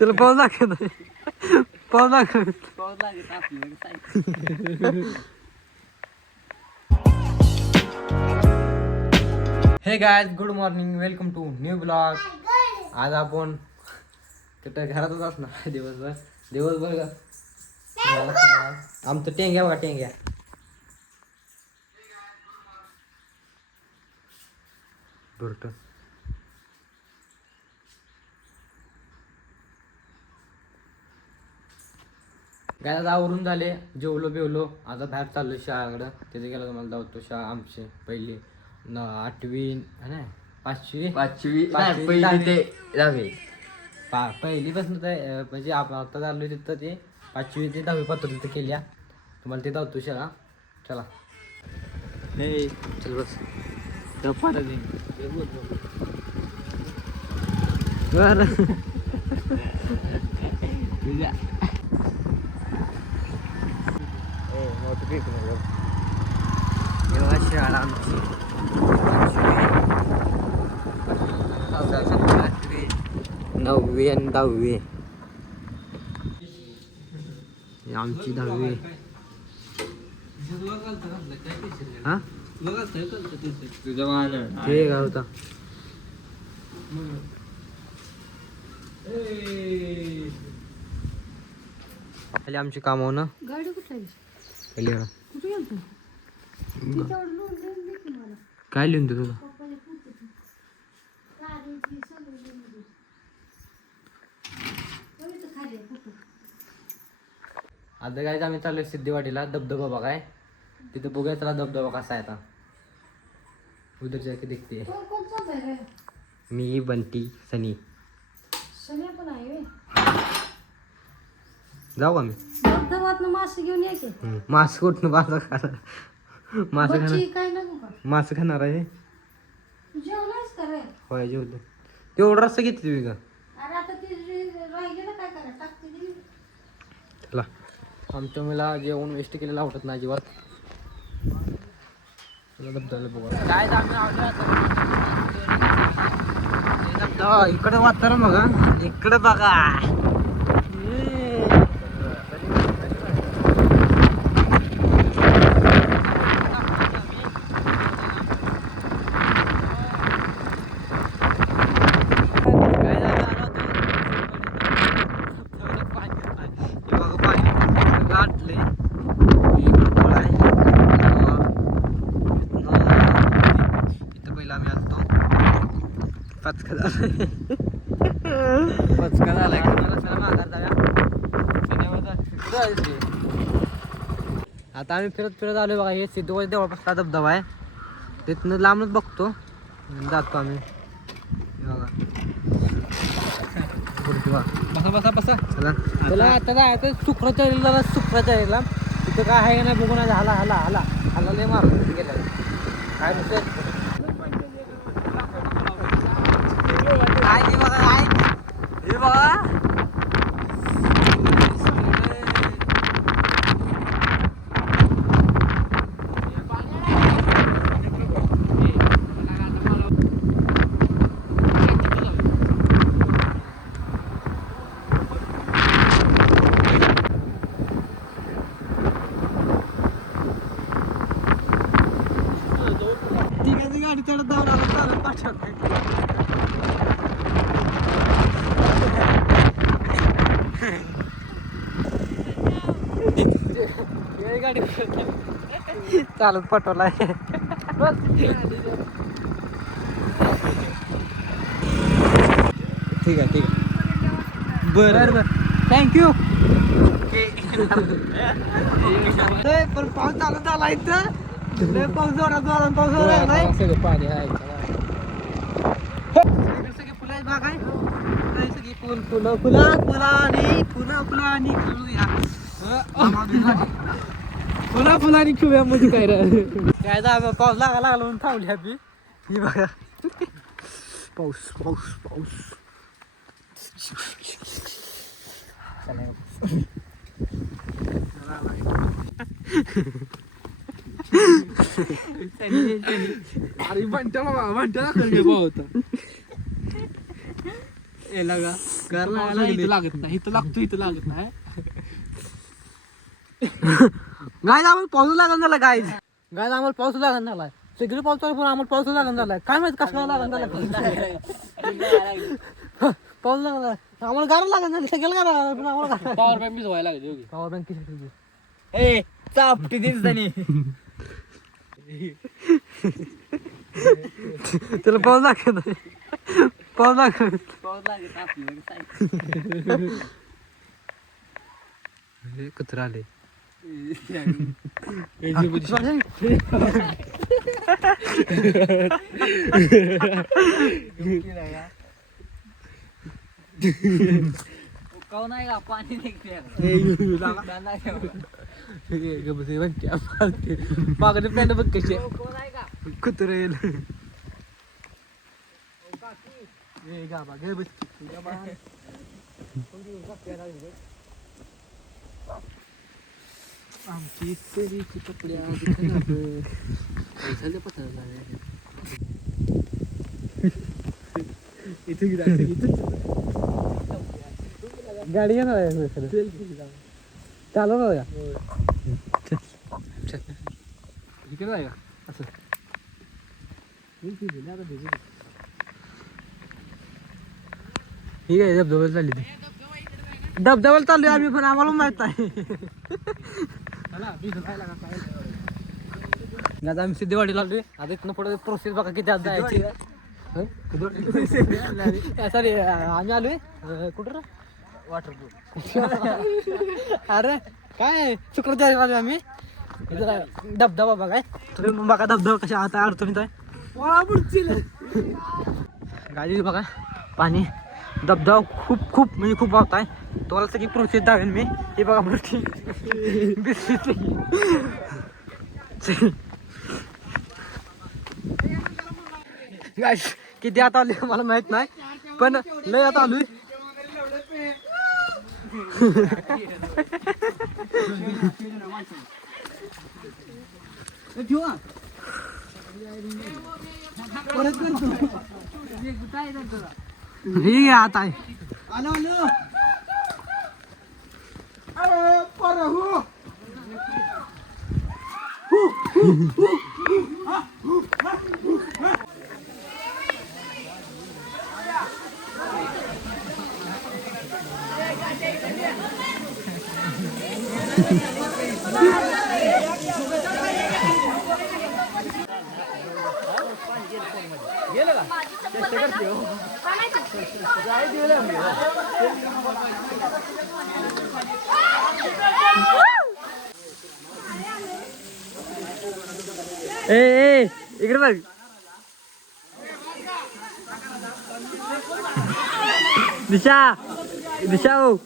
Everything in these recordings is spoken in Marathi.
तुला पाऊस लागत पाऊस लागत हे guys good morning welcome to new blog. आज आपण तिथं घरातच असणार दिवसभर आमचं टेंग्या बघा टेंग्या. बुरट गायला आवरून झाले, जेवलो बिवलो, आता बाहेर चाललो शाळाकडं. तिथे गेला तुम्हाला जाऊतो शाळा आमची पहिली 8वी नाही 5वी पहिलीपासून म्हणजे आपण आता चाललो तिथं ते 5वी ते 10वी पात्र तिथं केल्या. तुम्हाला ते जाऊतो शाळा. चला हे चल बस शाळा आमची 9वी आणि 10वी. आमची 10वी. हा ते काय होता आमची कामं ना. गाडी कुठे काय लिहून दे तुला. आता काय आम्ही चाललोय सिद्धीवाडीला धबधबा बघाय. तिथं बघूया त्याला धबधबा कसा आहे आता. उधर जाके दिखते. मी बंटी सनी जाऊ का मी मासे घेऊन ये की. मास कुठनं मासा खाणार. मासा खाणार काय नको का मासा खाणार आहे. जेवणाच करे. होय जेवतो. तेवढं रस्ता घेते तुम्ही का. अरे आता ते राहिले ना काय करा टाकते ती. चला आमच्या मला जेवण वेस्ट केलेलं आवडत नाही अजिबात. धबधब्याला बघा काय धबधबा इकडे वातावरण बघा. इकडे बघा आता आम्ही फिरत फिरत आलो बघा. हे सिद्धोबाच्या देवळापासला धबधबा आहे. तिथनं लांबच बघतो जातो आम्ही बघा. बसा बसा चला चला आता जायचं शुक्राचार्यला. तिथं काय आहे का नाही बघून हाला हाला हाला हाला लय मारून तिथे गेल्या काय नसेल. हे बघा गाडी चढत जाऊन आलो चालत पाठवत गाडी चालत पाठवलाय. ठीक आहे बरं थँक्यू. पण पाऊस चालू झाला इथं. पाऊस जोरात पाऊस सगळं पाणी आहे. सगळी फुलाची बाग आहे. सगळी फुलानी खेळूया. फुलानी खेळूया म्हणजे काय काय पाऊस लागला म्हणून थांबली आम्ही. ही बघा पाऊस पाऊस पाऊस. अरे म्हणत्याला होता. इथं लागत नाही इथं लागतो इथं लागत नाही गाय आम्हाला पाऊस लागण झाला गाय आम्हाला पाऊस लागण झालाय सगळे पाऊस चालू पण आम्हाला पाऊस लागण झालाय काय माहित कसं लागण झालाय पाऊस लागला आम्हाला गारा लागण झाली सगळ्याला गारा आम्हाला पॉवर बँक मी धुवायला लागली होती पॉवर बँक किती चापटी दिसतानी त्याला पाऊस लागत पाऊस लागत कुत्रा आले नाही का पाणी निघते मागणी पॅन्ट बघ कशी नाही का कुत्रा येईल आमची सरीची कपडे झाले पत्र गाडी येणार आहे चालू ना इकडे जाय का असं ठीक आहे धबधब्याला चालली ती धबधब्याला चाललोय आम्ही पण आम्हाला माहित नाही आता आम्ही सिद्धेवाडीला आलोय आता इथनं पुढे प्रोसेस बघा किती आज जायची सॉरी आम्ही आलोय कुठं वॉटरपूल अरे काय शुक्रवारी आलोय आम्ही इथं धबधबा बघाय तुम्ही बघा धबधबा कशा आता अडचणीत आहे गाडी बघा पाणी धबधबा खूप खूप म्हणजे खूप वाहत आहे तुम्हाला सगळी प्रोसेस दावेन मी हे बघा बरं किती आता आले मला माहित नाही पण लय आता आलोय ठीक आहे आता आहे ए इकडे बघ दिशा दिशा हो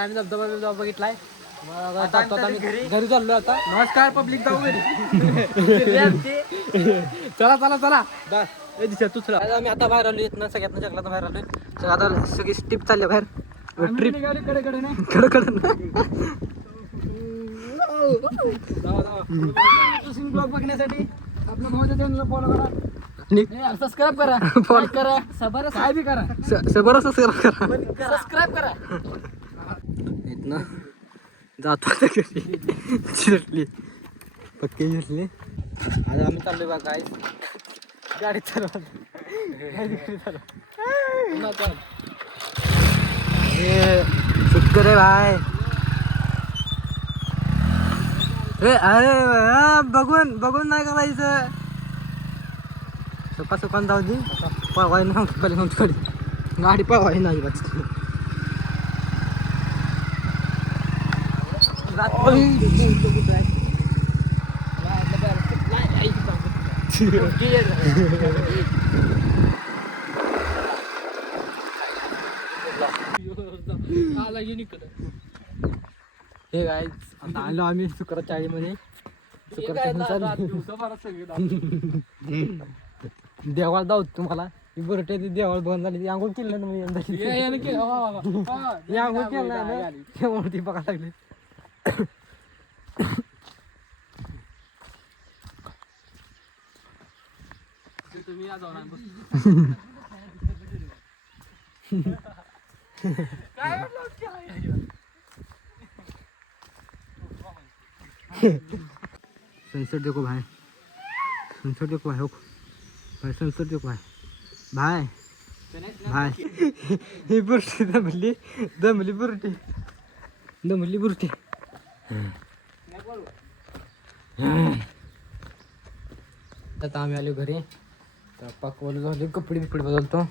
आम्ही धबधबा बघितलाय घरी चाललो आता नमस्कार पब्लिक जाऊ घरी चला चला चला तू चला आम्ही आता बाहेर आलो इथनं सगळ्यात जंगलात बाहेर आलोय सगळं आता सगळी ट्रिप चालली बाहेर ट्रिप ब्लॉग बघण्यासाठी आपल्या भावाच्या चॅनलला फॉलो करा सबस्क्राईब करा फॉलो करा काय बी करा सबस्क्राईब करा इथनं जातो आता घरी चिरली पक्की चिरली आता आम्ही चाललोय बघा काय गाडी चालवा शुक्र रे भाई अरे बघून बघून नाही करायचं सुखान जाऊ दे पळवाय ना गाडी पळवाय नाही बस हे काय आता आलो आम्ही शुक्राचार्यमध्ये देवाला जाऊ तुम्हाला ती बुरटे ती देवळ बंद झाली ती आंघोळ केलं ना मी यंदा याने केलं. वा, वा, वा. हा, ती आंघोळ केलं आली, ना आली. त्यामुळे ती बघायला लागली ते तुम्ही या जाऊन आणि बस. काय म्हटलं काय? सनसेट देखो भाई सनसेट देखो भाई भाई सनसेट देखो भाई भाई भाई ही बुरटी दमली दमली बुरटी दमली बुरटी आता आम्ही आलो घरी तर पाकवालं झाले कपडे बिपडे बदलतो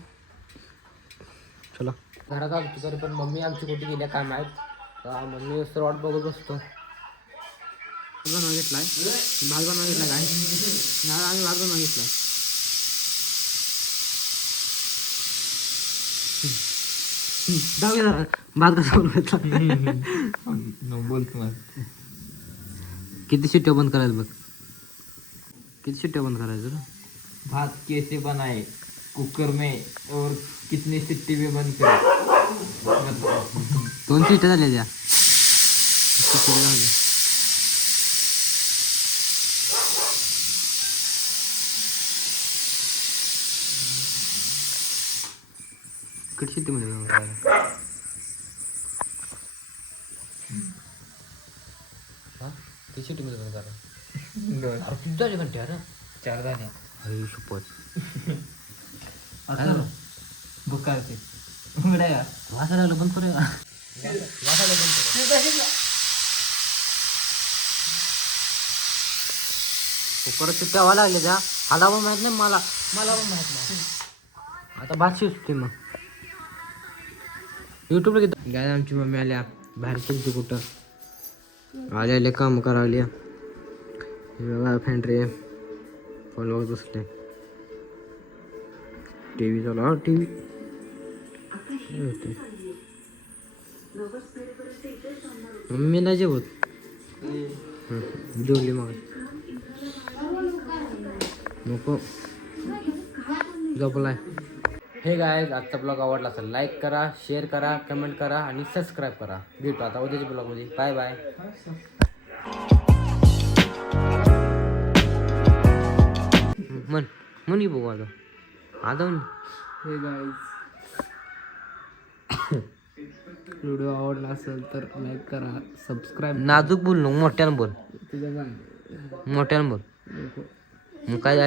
चला घरात आलो तरी पण मम्मी आमची कुठे गेल्या काय माहीत तर मम्मी असं वाट बघत बसतो बनवा घेतलाय भात बनवा घेतला काय आम्ही भात बनवा घेतलाय दहावी भात कसा बनवायचा बोलतो किती शिट्ट्या बंद करायचं बघ किती शिट्ट्या बंद करायचं रे भात कैसे बनाए कुकर में और कितनी सिट्टी में बंद करे 2 शिट्ट्या झाल्या त्या शिट्ट्या झाल्या. किती शिट्टीमध्ये बंद करायचं हा किती शिट्टीमध्ये बंद करायचं अरे किती झाले घंटे अरे 4 झाले अरे शपथ आता बुकारते उघडाया वासायला लागलं बंद करूया वासायला बंद करूया परत शिट्ट्या व्हायला लागल्या त्या मला पण माहित नाही मला पण माहित नाही आता भात शिजते मग युट्यूबला घेतो गाय आमची मम्मी आल्या बाहेर शिकते कुठं आले काम करायला फॅन रे फोन बघत बसले टी व्ही चालू टी व्ही मम्मी नाही जेवत जेवली मग नको झोपलाय हे गायज आजचा ब्लॉग आवडला असेल लाईक करा शेअर करा कमेंट करा आणि सबस्क्राईब करा भेटू आता उद्याच्या ब्लॉगमध्ये बाय बाय मन बघू आता हे गाईज व्हिडिओ आवडला असेल तर लाईक करा सबस्क्राईब नाजूक बोल नको मोठ्यानं बोल तुझ्या मोठ्यानं बोल मग काय